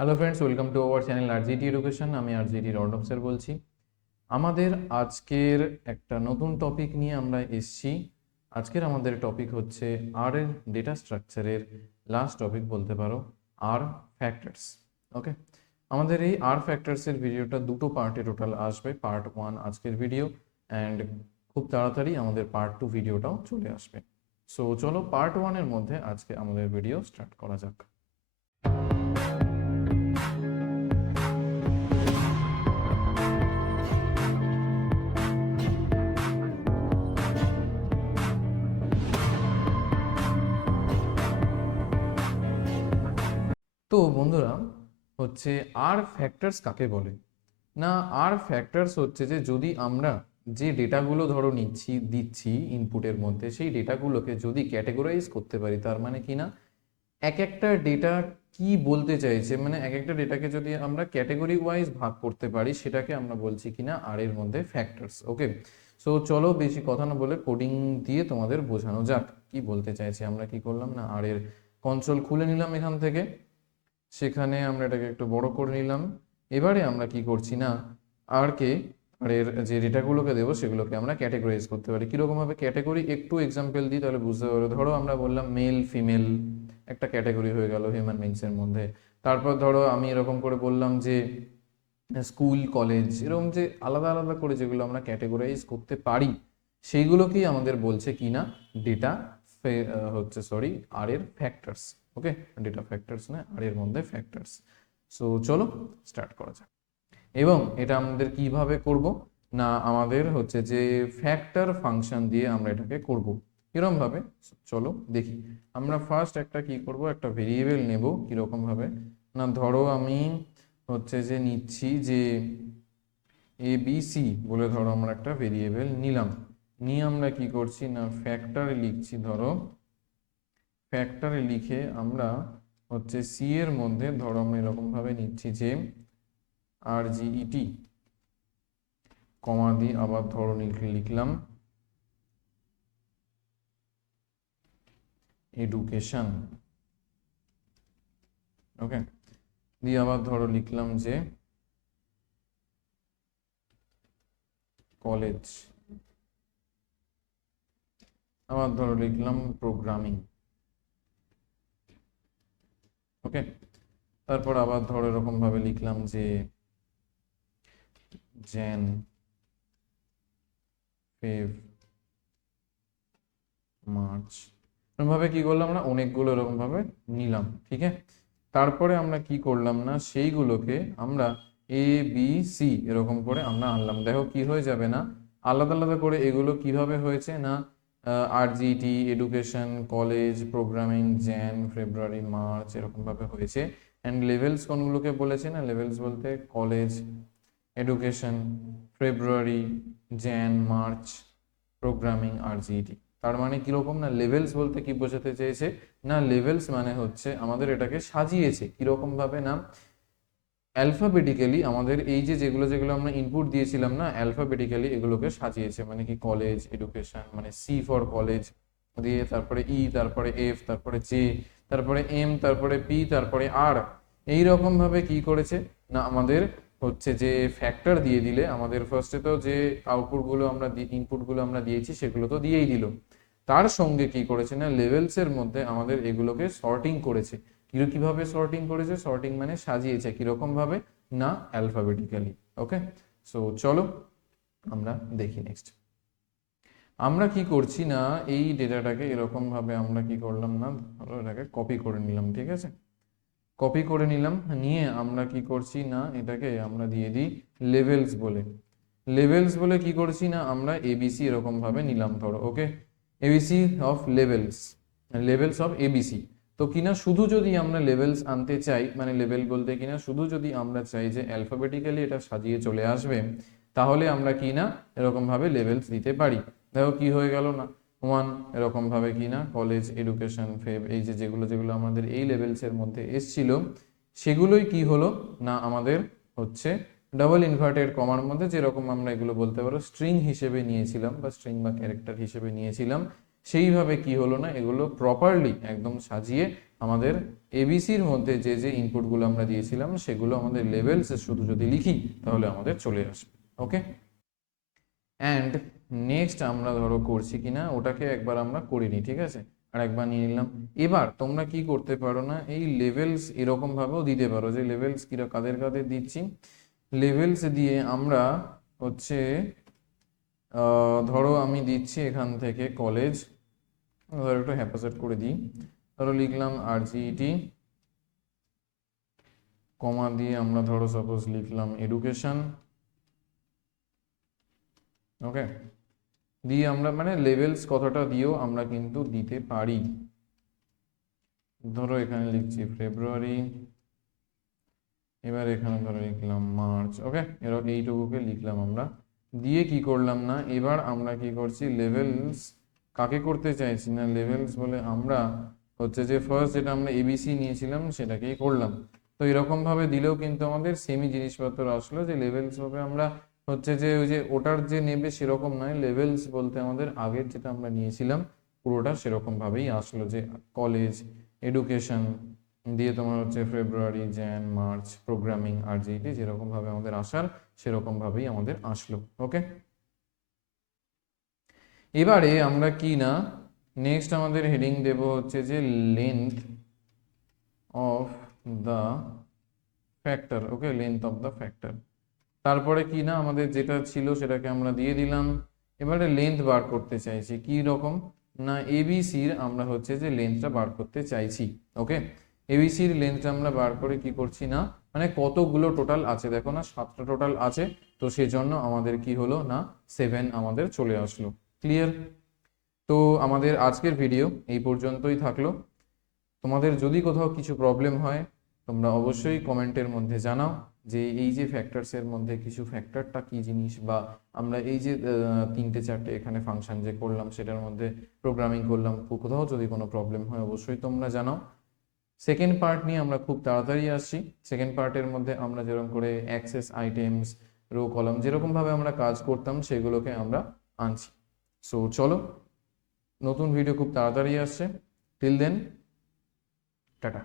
Hello friends, welcome to our channel RGT education. আমি RGT রডব sir বলছি। আমাদের আজকের একটা নতুন টপিক নিয়ে আমরা এসছি। আজকের আমাদের টপিক হচ্ছে আর এর ডেটা স্ট্রাকচারের লাস্ট টপিক বলতে পারো, আর ফ্যাক্টরস। ওকে, আমাদের এই আর ফ্যাক্টরসের ভিডিওটা দুটো পার্টে টোটাল আসবে। পার্ট 1 আজকের ভিডিও, অ্যান্ড খুব তাড়াতাড়ি আমাদের পার্ট 2 ভিডিওটাও চলে আসবে। সো চলো পার্ট 1-এর মধ্যে আজকে আমাদের ভিডিও স্টার্ট করা যাক। তো বন্ধুরা, হচ্ছে আর ফ্যাক্টরস কাকে বলে? না, আর ফ্যাক্টরস হচ্ছে যে যদি আমরা যে ডেটাগুলো ধরো দিচ্ছি ইনপুটের মধ্যে, সেই ডেটাগুলোকে যদি ক্যাটেগরাইজ করতে পারি, তার মানে কি না এক একটা ডেটা কি বলতে চাইছে, মানে এক একটা ডেটাকে যদি আমরা ক্যাটেগরি ওয়াইজ ভাগ করতে পারি, সেটাকে আমরা বলছি কিনা আর এর মধ্যে ফ্যাক্টরস। ওকে, সো চলো বেশি কথা না বলে কোডিং দিয়ে তোমাদের বোঝানো যাক কি বলতে চাইছি। আমরা কি করলাম না, আর এর কনসোল খুলে নিলাম এখান থেকে, সেখানে আমরা এটাকে একটু বড় করে নিলাম। এবারে আমরা কি করছি না, আর এর যে ডেটাগুলোকে দেবো সেগুলোকে আমরা ক্যাটেগরাইজ করতে পারি। কীরকমভাবে ক্যাটেগরি, একটু এক্সাম্পল দিই তাহলে বুঝতে পারো। ধরো আমরা বললাম মেল ফিমেল, একটা ক্যাটেগরি হয়ে গেল হিউম্যান বিংসের মধ্যে। তারপর ধরো আমি এরকম করে বললাম যে স্কুল কলেজ, এরকম যে আলাদা আলাদা করে যেগুলো আমরা ক্যাটেগরাইজ করতে পারি, সেইগুলোকেই আমাদের বলছে কি না ডেটা আর এর ফ্যাক্টরস। ওকে, ডেটা ফ্যাক্টরস না, আর এর মধ্যে ফ্যাক্টরস। সো চলো স্টার্ট করা যাক। এবং এটা আমাদের কিভাবে করব না, আমাদের হচ্ছে যে ফ্যাক্টর ফাংশন দিয়ে আমরা এটাকে করব। কিরকম ভাবে চলো দেখি। আমরা ফার্স্ট একটা কি করব, একটা ভেরিয়েবল নেব। কিরকম ভাবে না, ধরো আমি হচ্ছে যে নিচ্ছি যে ABC বলে, ধরো আমরা একটা ভেরিয়েবল নিলাম, নিয়ে আমরা কি করছি না ফ্যাক্টরে লিখছি। ধরো ফ্যাক্টরে লিখে আমরা হচ্ছে সি এর মধ্যে ধরো আমরা এরকম ভাবে নিচ্ছি যে RGET, কমা দিয়ে আবার ধরো লিখলাম এডুকেশন। ওকে, দিয়ে আবার ধরো লিখলাম যে কলেজ, আবার ধরো লিখলাম প্রোগ্রামিং। ওকে, তারপর আবার ধরো এরকম ভাবে লিখলাম যে জ্যান, ফেব, মার্চ। এরকম ভাবে কি করলাম না, অনেকগুলো এরকম ভাবে নিলাম। ঠিক আছে, তারপরে আমরা কি করলাম না, সেইগুলোকে আমরা ABC এরকম করে আমরা আনলাম। দেখো কি হয়ে যাবে না, আলাদা আলাদা করে এগুলো কিভাবে হয়েছে না, RGT, education, college, programming, Jan, February, March, এরকম ভাবে হয়েছে। অ্যান্ড লেভেলস কোনগুলোকে বলেছে না, লেভেলস বলতে কলেজ, এডুকেশন, ফেব্রুয়ারি, জ্যান, মার্চ, প্রোগ্রামিং, RGT। তার মানে কিরকম না, লেভেলস বলতে কি বোঝাতে চেয়েছে না, লেভেলস মানে হচ্ছে আমাদের এটাকে সাজিয়েছে। কিরকম ভাবে না, অ্যালফাবেটিক্যালি আমাদের এই যে যেগুলো যেগুলো আমরা ইনপুট দিয়েছিলাম না, অ্যালফাবেটিক্যালি এগুলোকে সাজিয়েছে। মানে কি কলেজ, এডুকেশন, মানে C ফর কলেজ দিয়ে, তারপরে E, তারপরে F, তারপরে J, তারপরে M, তারপরে P, তারপরে R। এই রকম ভাবে কি করেছে না, আমাদের হচ্ছে যে ফ্যাক্টর দিয়ে দিলে আমাদের ফার্স্টে তো যে আউটপুটগুলো আমরা ইনপুটগুলো আমরা দিয়েছি সেগুলো তো দিয়েই দিল, তার সঙ্গে কি করেছে না লেভেলসের মধ্যে আমাদের এগুলোকে সর্টিং করেছে। কিভাবে সর্টিং করেছে, সর্টিং মানে সাজিয়েছে। কিরকম ভাবে না, অ্যালফাবেটিক্যালি। ওকে, সো চলো আমরা দেখি নেক্সট। আমরা কি করছি না, এই ডেটাটাকে এরকম ভাবে আমরা কি করলাম না, ধরো এটাকে কপি করে নিলাম। ঠিক আছে, কপি করে নিলাম, নিয়ে আমরা কি করছি না এটাকে আমরা দিয়ে দিই লেভেলস বলে। লেভেলস বলে কি করছি না, আমরা ABC এরকম ভাবে নিলাম ধরো। ওকে, ABC of levels, levels of ABC। তো কিনা শুধু যদি আমরা লেভেলস আনতে চাই, মানে লেভেল বলতে কিনা শুধু যদি আমরা চাই যে অ্যালফাবেটিক্যালি এটা সাজিয়ে চলে আসবে, তাহলে আমরা কি না এরকম ভাবে লেভেলস দিতে পারি। দেখো কি হয়ে গেল না, 1 এরকম ভাবে কি না কলেজ, এডুকেশন, ফেব, এই যে যেগুলো যেগুলো আমাদের এই লেভেলসের মধ্যে এসছিল, সেগুলোই কি হলো না আমাদের হচ্ছে ডাবল ইনভার্টেড কমার মধ্যে, যেরকম আমরা এগুলো বলতে পারো স্ট্রিং হিসেবে নিয়েছিলাম বা স্ট্রিং বা ক্যারেক্টার হিসেবে নিয়েছিলাম, সেইভাবে কি হলো না, এগুলো প্রপারলি একদম সাজিয়ে আমাদের এবিসির মধ্যে যে যে ইনপুটগুলো আমরা দিয়েছিলাম সেগুলো আমাদের লেভেলসে শুধু যদি লিখি তাহলে আমাদের চলে আসবে। ওকে, অ্যান্ড নেক্সট আমরা ধরো করছি কিনা ওটাকে একবার আমরা করে নিই, ঠিক আছে, আর একবার নিয়ে নিলাম। এবার তোমরা কি করতে পারো না, এই লেভেলস এরকম ভাবেও দিতে পারো যে লেভেলস কিরা কাদের কাদের দিচ্ছি, লেভেলস দিয়ে আমরা হচ্ছে ধরো আমি দিচ্ছি এখান থেকে কলেজ, ধরো একটু হ্যাপাসেট করে দিই, ধরো লিখলাম RGET, কমা দিয়ে আমরা ধরো সাপোজ লিখলাম এডুকেশন। ওকে, দিয়ে আমরা মানে লেভেলস কতটা দিয়েও আমরা কিন্তু দিতে পারি। ধরো এখানে লিখছি ফেব্রুয়ারি, এবার এখানে ধরো লিখলাম মার্চ। ওকে, এরকম এইটুকুকে লিখলাম আমরা, দিয়ে কি করলাম না, এবার আমরা কি করছি লেভেলস কাকে করতে চাইছি না, লেভেলস বলে আমরা হচ্ছে যে ফার্স্ট যেটা আমরা এবিসি নিয়েছিলাম সেটাকেই করলাম। তো এরকম ভাবে দিলেও কিন্তু আমাদের সেমি জিনিসপত্র আসলো, যে লেভেলস ভাবে আমরা হচ্ছে যে ওই যে ওটার যে নেবে সেরকম নয়, লেভেলস বলতে আমাদের আগের যেটা আমরা নিয়েছিলাম পুরোটা সেরকম ভাবেই আসলো, যে কলেজ, এডুকেশন দিয়ে তোমার হচ্ছে ফেব্রুয়ারি, jan, মার্চ, প্রোগ্রামিং, RGET যেরকম ভাবে আমাদের আসার সেরকম ভাবেই আমাদের আসলো। ওকে, এবারে আমরা কি না নেক্সট আমাদের হেডিং দেব হচ্ছে যে length of the factor. Okay, length of the factor, তারপরে কি না আমাদের যেটা ছিল সেটাকে আমরা দিয়ে দিলাম। এবারে লেন্থ বার করতে চাইছি কি রকম না, এবিসির আমরা হচ্ছে যে লেন্থটা বার করতে চাইছি। ওকে, এবিসির লেন্থটা আমরা বার করে কি করছি না, মানে কতগুলো টোটাল আছে, দেখো না 7টা টোটাল আছে, তো সেজন্য আমাদের কি হলো না 7 আমাদের চলে আসলো। ক্লিয়ার? তো আমাদের আজকের ভিডিও এই পর্যন্তই থাকলো। তোমাদের যদি কোথাও কিছু প্রবলেম হয় তোমরা অবশ্যই কমেন্টের মধ্যে জানাও, যে এই যে ফ্যাক্টরসের মধ্যে কিছু ফ্যাক্টরটা কি জিনিস, বা আমরা এই যে 3টে 4টে এখানে ফাংশন যে করলাম সেটার মধ্যে প্রোগ্রামিং করলাম, কোথাও যদি কোনো প্রবলেম হয় অবশ্যই তোমরা জানাও। সেকেন্ড পার্ট নিয়ে আমরা খুব তাড়াতাড়ি আসছি। সেকেন্ড পার্টের মধ্যে আমরা যেরকম করে অ্যাক্সেস আইটেমস, রো কলাম যেরকমভাবে আমরা কাজ করতাম সেগুলোকে আমরা আনছি। সো চলো, নতুন ভিডিও খুব তাড়াতাড়ি আসছে। Till then, tata.